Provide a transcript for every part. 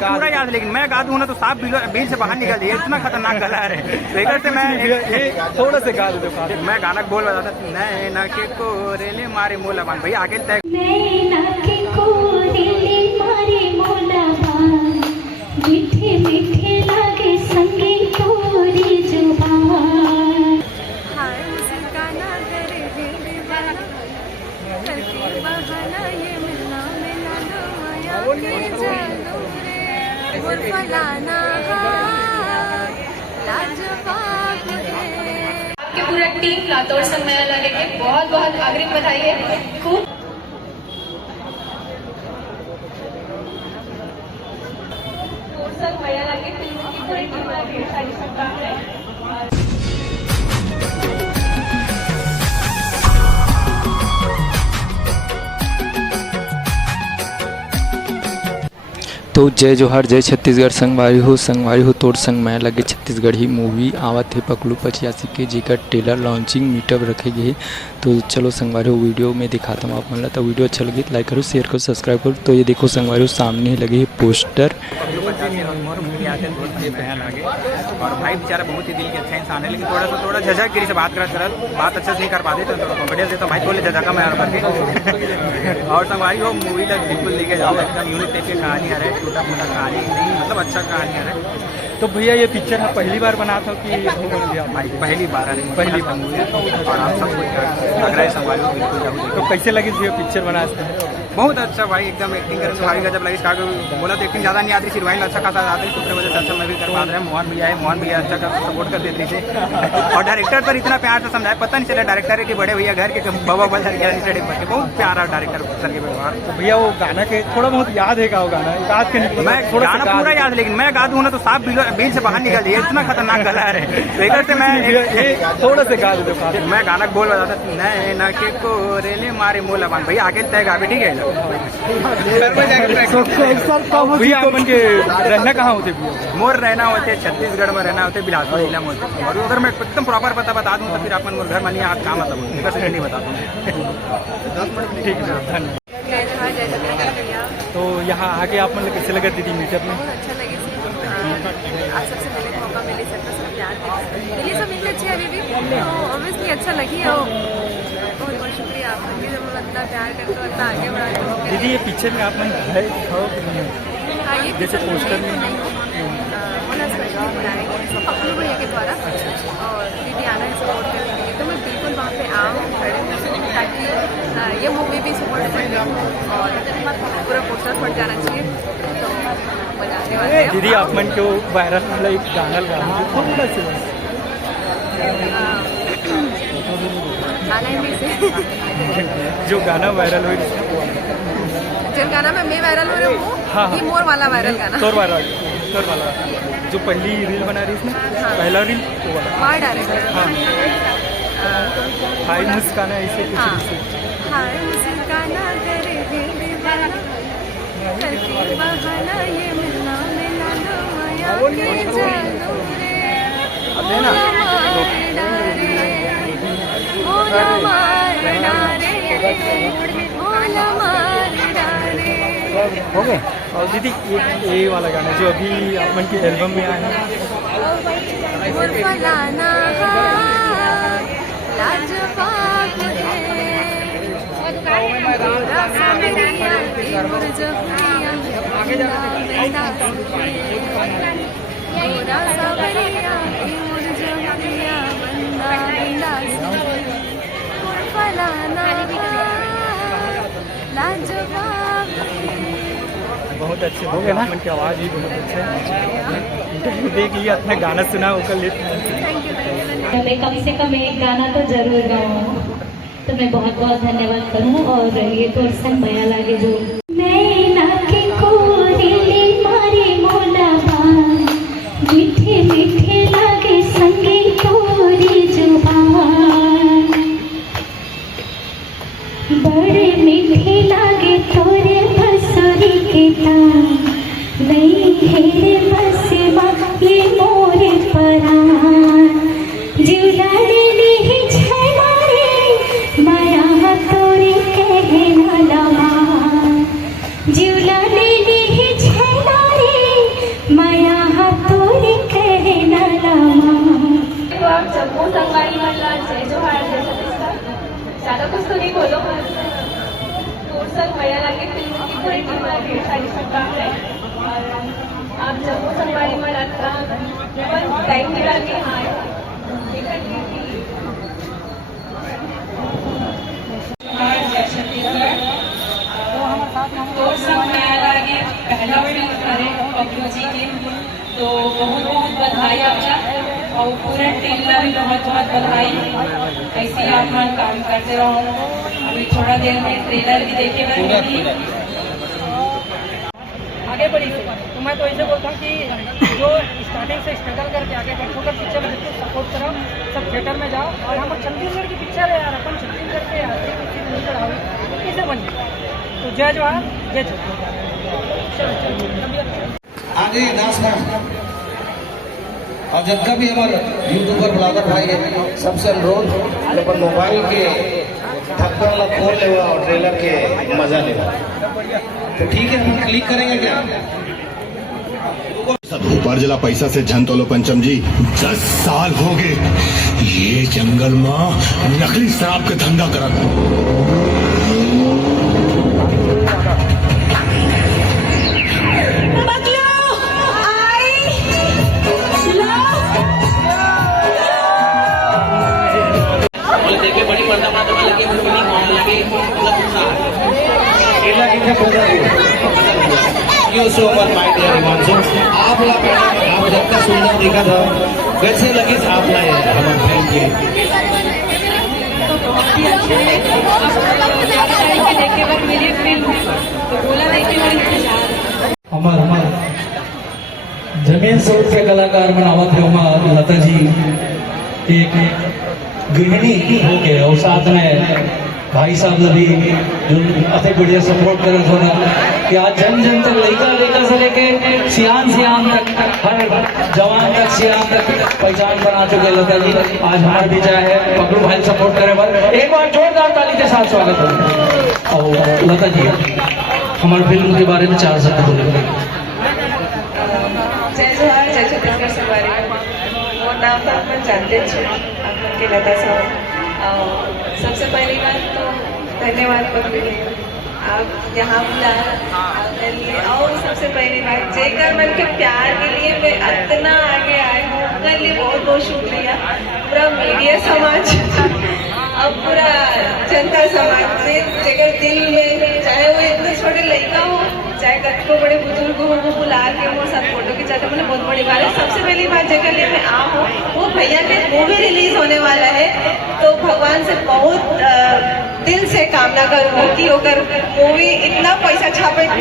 गाना पूरा याद, लेकिन मैं गा दूँ ना तो साफ बिल से बाहर निकल जाए, इतना खतरनाक गला है। फिर से मैं थोड़ा से गा दो, मैं गाना बोल रहा था, नैना के कोरेले मारे मोला बान। भैया आगे तय नैना के कोरेले मारे मोला बान, मीठे मीठे लागे संगे तोरी जुबान। हाय मुस्काना करे दीवाना, करके बहाना ये मिलना मिलाना माया के जादू रे, वो फलाना लाजवाब है। आपके पूरा टीम लातौर संघ मेला लागे के बहुत बहुत अग्रिम बधाई है। खूब संघ मेला लागे टीम की पूरी टीम लागे सारी शुभकामनाएं। तो जय जोहार, जय छत्तीसगढ़। संगवारी हो तोर संग मैं लगे छत्तीसगढ़ ही मूवी आवत है पकलू 85 के जेकर ट्रेलर लॉन्चिंग मीटअप रखे गए। तो चलो संगवारी हो वीडियो में दिखाता हूँ आप मन ला। तो वीडियो अच्छा लगे तो लाइक करो, शेयर करो, सब्सक्राइब करो। तो ये देखो संगवारी हो सामने लगे है पोस्टर। और भाई बेचारा बहुत ही दिल के अच्छा इंसान है, लेकिन थोड़ा झझक गिरी से बात बात अच्छे से नहीं कर पाते, तो कॉन्फिडेंस देता भाई थोड़े झझका मैं करके। और संगवारी हो मूवी तक बिल्कुल लेके जाओ, एकदम यूनिक टाइप की कहानी है, टूटा फूटा कहानी नहीं, मतलब अच्छा कहानी है। तो भैया ये पिक्चर आप पहली बार बना था कि भाई पहली बार और आप सबको लग रहा है संगवारी हो बिल्कुल जाओ। तो कैसे लगी ये पिक्चर बनाते हैं? बहुत अच्छा भाई, एकदम एक्टिंग करने भाई गजब लगी। बोला तो एक्टिंग ज़्यादा नहीं आती, सिर्फ वाइन अच्छा खासा आती, दूसरे वजह से अच्छा मैं भी कर पा रहा है। मोहन भैया अच्छा सपोर्ट कर देते थे, और डायरेक्टर पर इतना प्यार से समझाया, पता नहीं चला डायरेक्टर के बड़े भैया घर के बाबा बहुत प्यारा डायरेक्टर सर के व्यवहार। तो भैया वो गाना के थोड़ा बहुत याद है का वो गाना याद के नहीं, मैं गाना पूरा याद, लेकिन मैं गा दूँ ना तो साफ बिल से बाहर निकल जाए, इतना खतरनाक गला है। फिर से मैं थोड़ा से गा दो, मैं गाना बोल रहा था, नैना के कोरेले मारे मोला बान। भैया आगे तय गा भी ठीक है। भैया अपन के रहना कहाँ होते भैया? मोर रहना होते छत्तीसगढ़ में, रहना होते बिलासपुर जिला में होते। और अगर मैं एकदम प्रॉपर पता बता दूँ तो फिर अपन मोर घर मानिए आप काम मतलब बस नहीं बता दूँ। ठीक है, धन्यवाद। तो यहाँ आके आप मतलब कैसे लगा दीदी मीटअप में? बहुत अच्छा लगे आप सबसे मिलने का मौका मिले, सबका सब प्यार मिले, सब इतने अच्छे अभी भी, तो ऑब्वियसली अच्छा लगी है। बहुत बहुत शुक्रिया आपका भी, जब इतना प्यार करते हो इतना आगे बढ़ाते। दीदी ये पिक्चर में आप मन है हाँ ये जैसे पोस्टर में स्पेशली बनाए गए पकलू भैया के द्वारा, और दीदी आना है सपोर्ट करने के लिए, तो मैं बिल्कुल वहाँ पे आऊँ खड़े हूँ ताकि ये मूवी भी सुपर डुपर हो और पूरा पोस्टर फट जाना चाहिए। तो बजाने वाले दीदी आप मन को वायरल मतलब एक गाना गाना थोड़ा सा गाना ही से जो गाना वायरल हो, जिन गाना में मैं वायरल हो रही हूँ, हाँ, ये मोर वाला वायरल गाना, तोर वाला जो पहली रील बना रही इसमें, हाँ, पहला रील वो वाला मार डायरेक्टर। हाँ, हाय मुस्काना ऐसे कुछ हाँ, ऐसे। हाय मुस्काना करे दीवाना, करके बहाना ये मिलना मिलाना माया के जादू रे, मोला मार डारे, मोला मार डारे, मोला मार डारे। हो गए। और दीदी ये वाला गाना जो अभी अपन की एल्बम में आया है, वो फलाना लाजवाब है, पूरा सामरिया की मुरझाइया बंदा है, पूरा सामरिया की मुरझाइया बंदा है, वो फलाना लाजवाब है। बहुत अच्छे हो गए ना, मन की आवाज़ भी बहुत अच्छा है। देख लिया अपना गाना सुना वो कर लेते मैं कम से कम एक गाना तो जरूर गाऊँ, तो मैं बहुत बहुत धन्यवाद करूँ। और ये तोर संग माया लागे जो नैना के कोरेले मारे मोला बान, मीठे मीठे लागे संगे तोरी जुबान, बड़े मीठे लागे तोरे बसुरी के तान, नहीं हेरे बसेवा ये मोरे परान, जुलाने नहीं छना रे माया तोरे कहना लवा, जुलाने नहीं छना रे टाइम निकाल के हाँ तोड़ संग माया लागे पहला फिल्म करे पप्पू जी के, तो बहुत बहुत बधाई आपका और पूरे टीम ला भी बहुत बहुत बधाई। ऐसे ही आप मन काम करते रहो। अभी थोड़ा देर में ट्रेलर भी देखे मिलेगी। आगे बढ़ी तो मैं तो ऐसे बोलता हूँ कि जो स्टार्टिंग से स्ट्रगल करके आगे बढ़ो कर पिक्चर बिल्कुल सपोर्ट करो, सब थिएटर में जाओ। और हम छत्तीसगढ़ की पिक्चर है यार, अपन छत्तीसगढ़ के नहीं चढ़ाओ कैसे बने। तो जय जवाहर जय आगे दास में और जितना भी हमारे यूट्यूबर ब्लॉगर भाई है, सबसे अनुरोध अपन मोबाइल के ढक्कन ला खोल ले और ट्रेलर के मजा ले। तो ठीक है, हम क्लिक करेंगे क्या? भोपाल जिला पैसा से झंतोलो पंचम जी 10 साल हो गए ये जंगल में नकली शराब के धंधा करत। देखिए बड़ी पर्दा तो लगे you so much my dear Himanshu, आप जितना सुंदर दिखा था वैसे लगे आप लाए हमारे फिल्म के। हमार जमीन से उठ के कलाकार बनावत है हमार लता जी एक गृहिणी हो गए और साथ में भाई साहब ने भी जो अति बढ़िया सपोर्ट करे थोड़ा कि आज जन जन तक लड़का से लेके सियान तक हर जवान तक सियान तक पहचान बना चुके लता जी। आज हमारे बीच है पकड़ू भाई सपोर्ट करे पर एक बार जोरदार ताली के साथ स्वागत हो। और लता जी हमारे फिल्म के बारे में 4 शब्द बोले। जय जोहार जय छत्तीसगढ़ से बारे वो नाम तो अपन जानते अपन के लता साहब। सबसे पहली बात तो धन्यवाद पकड़ू, आप यहाँ बुलाए लिए। और सबसे पहली बात जेकर मन के प्यार के लिए मैं इतना आगे आई हूँ उसके लिए बहुत बहुत शुक्रिया। पूरा मीडिया समाज अब पूरा जनता समाज से जेकर दिल में चाहे वो इतने छोटे लड़का हो चाहे कतको बड़े बुजुर्ग हो वो बुला के वो सब फोटो खिंचाते मैंने बहुत बड़ी बात है। सबसे पहली बात जेकर लिए मैं आम हूँ वो भैया के मूवी रिलीज होने वाला है, तो भगवान से बहुत दिल से कामना करूँ कि होकर मूवी इतना पैसा छापे कि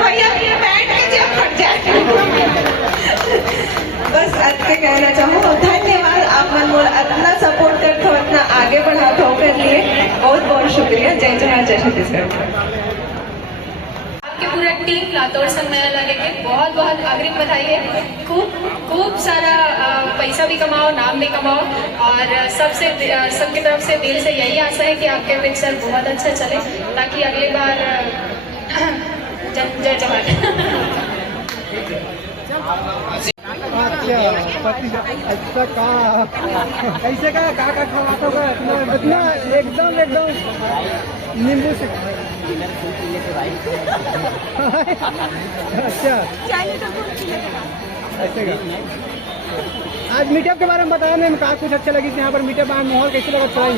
भैया बैठ के जेब फट जाए। बस अच्छे कहना चाहूँ धन्यवाद। आप मन मोल इतना सपोर्ट करते हो इतना आगे बढ़ाते हो कर लिए बहुत बहुत शुक्रिया। जय जोहार जय छत्तीसगढ़। आपके पूरा टीम लातोड़ संग माया लागे के बहुत बहुत अग्रिम बधाई है। खूब सारा पैसा भी कमाओ, नाम भी कमाओ और सबके तरफ से दिल से यही आशा है कि आपके पिक्चर बहुत अच्छा चले ताकि अगली बार जय जवाहर। अच्छा का कैसे का खवाता होगा इतना एकदम नींबू से। अच्छा ऐसे का आज मीटअप के बारे में बताया मैम, कहा कुछ अच्छा लगी थी यहाँ पर मीटअप माहौल कैसे लगा? बहुत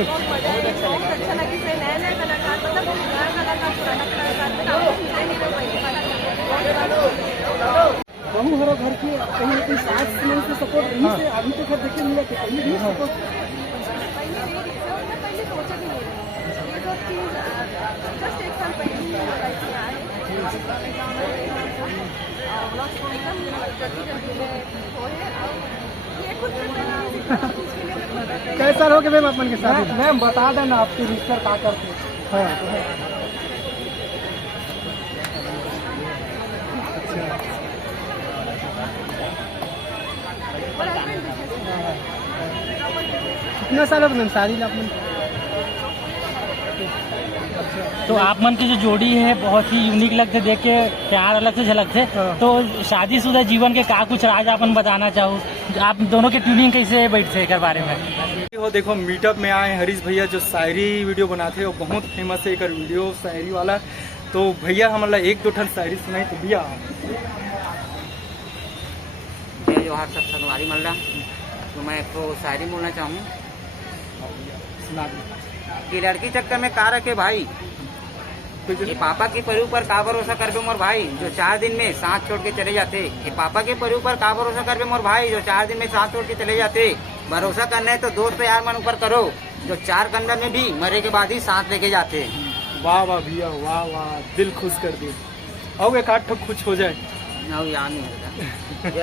अच्छा लगी थे नए कलाकार मतलब नया कलाकार पुराना कलाकार बहु हरो घर के कहीं कोई सास से सपोर्ट नहीं से अभी तो घर देखे मिला थे कहीं भी सपोर्ट पहले सोचा भी नहीं ये जो चीज जस्ट एक साल पहले कैसा रहोगे मैम अपन के साथ? मैम बता देना आपके रिश्ते का करते। हाँ कितना साल हो मैम शादी आपने? तो आप मन की जो जोड़ी है बहुत ही यूनिक लगते, देख के प्यार अलग से झलकते। तो शादीशुदा जीवन के का कुछ राज अपन बताना चाहो, आप दोनों के ट्यूनिंग कैसे बैठते एक बारे में? देखो मीटअप में आए हरीश भैया जो शायरी वीडियो बनाते हैं वो बहुत फेमस है एक वीडियो शायरी वाला। तो भैया हमारा 1-2 ठन शायरी सुनाई तो भैया। जोहार सब संगवारी मल्ला। तो मैं एक तो शायरी बोलना चाहूँ कि लड़की चक्कर में का रखे भाई, ये पापा के परिवार पर का भरोसा कर बे मोर भाई जो 4 दिन में साथ छोड़ के चले जाते। ये पापा के परिवार पर का भरोसा कर बे मोर भाई जो 4 दिन में साथ छोड़ के चले जाते। भरोसा करना है तो दोस्त यार मन ऊपर करो जो 4 कंधर में भी मरे के बाद ही साथ लेके जाते। वाह वाह भैया, वाह वाह, दिल खुश कर दिए। अब एक आठ ठो कुछ हो जाए याद नहीं होता।